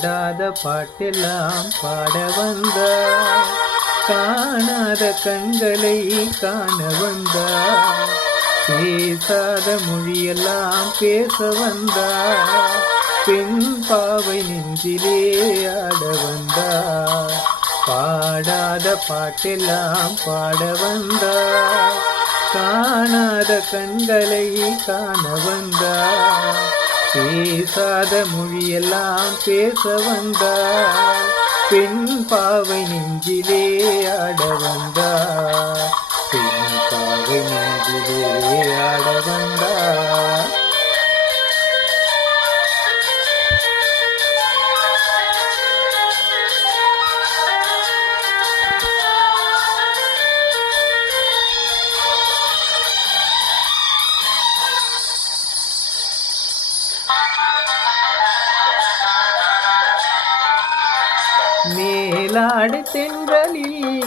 பாடாத பாட்டெல்லாம் பாட வந்தார், காணாத கண்களை காண வந்தார், பேசாத மொழியெல்லாம் பேச வந்தார், பெண் பாவை நெஞ்சிலே ஆட வந்தார், பாடாத பாட்டெல்லாம் பாட வந்தார், காணாத கண்களை காண வந்தார், பேசாத மொழியெல்லாம் பேச வந்தார், பெண் பாவை நெஞ்சிலே ஆட வந்தார், பெண் பாவை நெஞ்சிலே ஆட வந்தார். மேலாடை தென்றலில்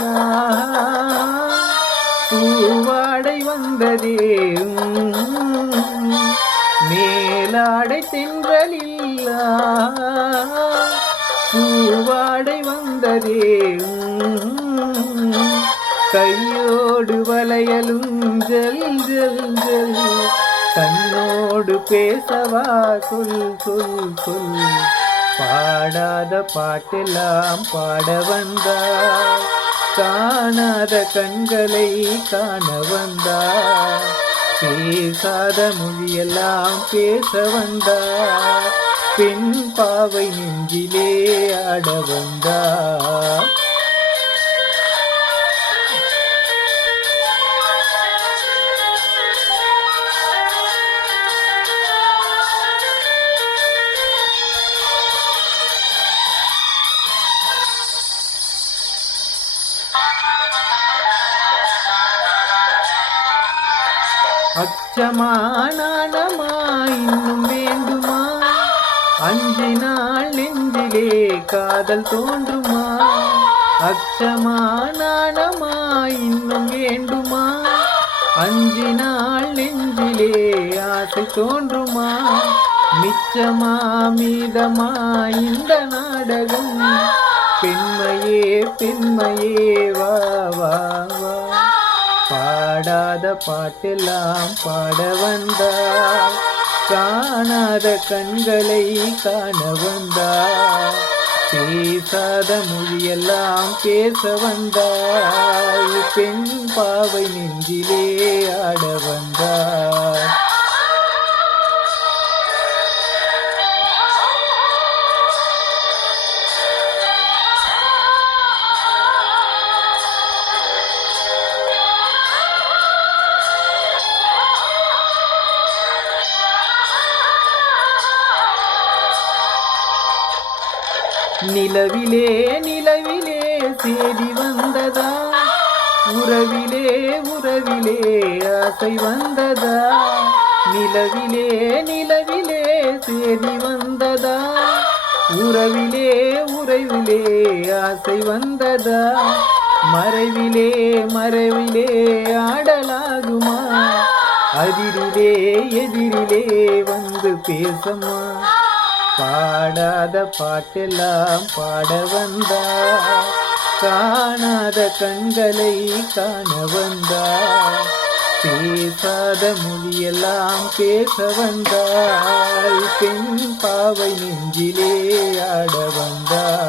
பூவாடை வந்ததே, மேலாடை தென்றலில் பூவாடை வந்ததே, கையோடு வளையலும் ஜல் ஜல் ஜல், கண்ணோடு பேசவா சொல் சொல் சொல், பாடாத பாட்டெல்லாம் பாட வந்தார், காணாத கண்களை காண வந்தார், பேசாத மொழியெல்லாம் பேச வந்தார், பெண் பாவை நெஞ்சிலே ஆட வந்தார். அச்சமா நாணமா இன்னும் வேண்டுமா, அஞ்சினாள் நெஞ்சிலே காதல் தோன்றுமா, அச்சமா நாணமா இன்னும் வேண்டுமா, அஞ்சினாள் நெஞ்சிலே ஆசை தோன்றுமா, மிச்சமா மீதமா இந்த நாடகம், பெண்மையே பெண்மையே வா வா வா, பாடாத பாட்டெல்லாம் பாட வந்தார், காணாத கண்களை காண வந்தார், பேசாத மொழியெல்லாம் பேச வந்தார், பெண் பாவை நெஞ்சிலே ஆட வந்தார். நிலவிலே நிலவிலே சேதி வந்ததா, உறவிலே உறவிலே ஆசை வந்ததா, நிலவிலே நிலவிலே சேதி வந்ததா, உறவிலே உறவிலே ஆசை வந்ததா, மறைவிலே மறைவிலே ஆடலாகுமா, அதிரிலே எதிரிலே வந்து பேசம்மா, பாடாத பாட்டெல்லாம் பாட வந்தார், காணாத கண்களை காண வந்தார், பேசாத மொழியெல்லாம் பேச வந்தார், பெண் பாவை நெஞ்சிலே ஆட வந்தார்.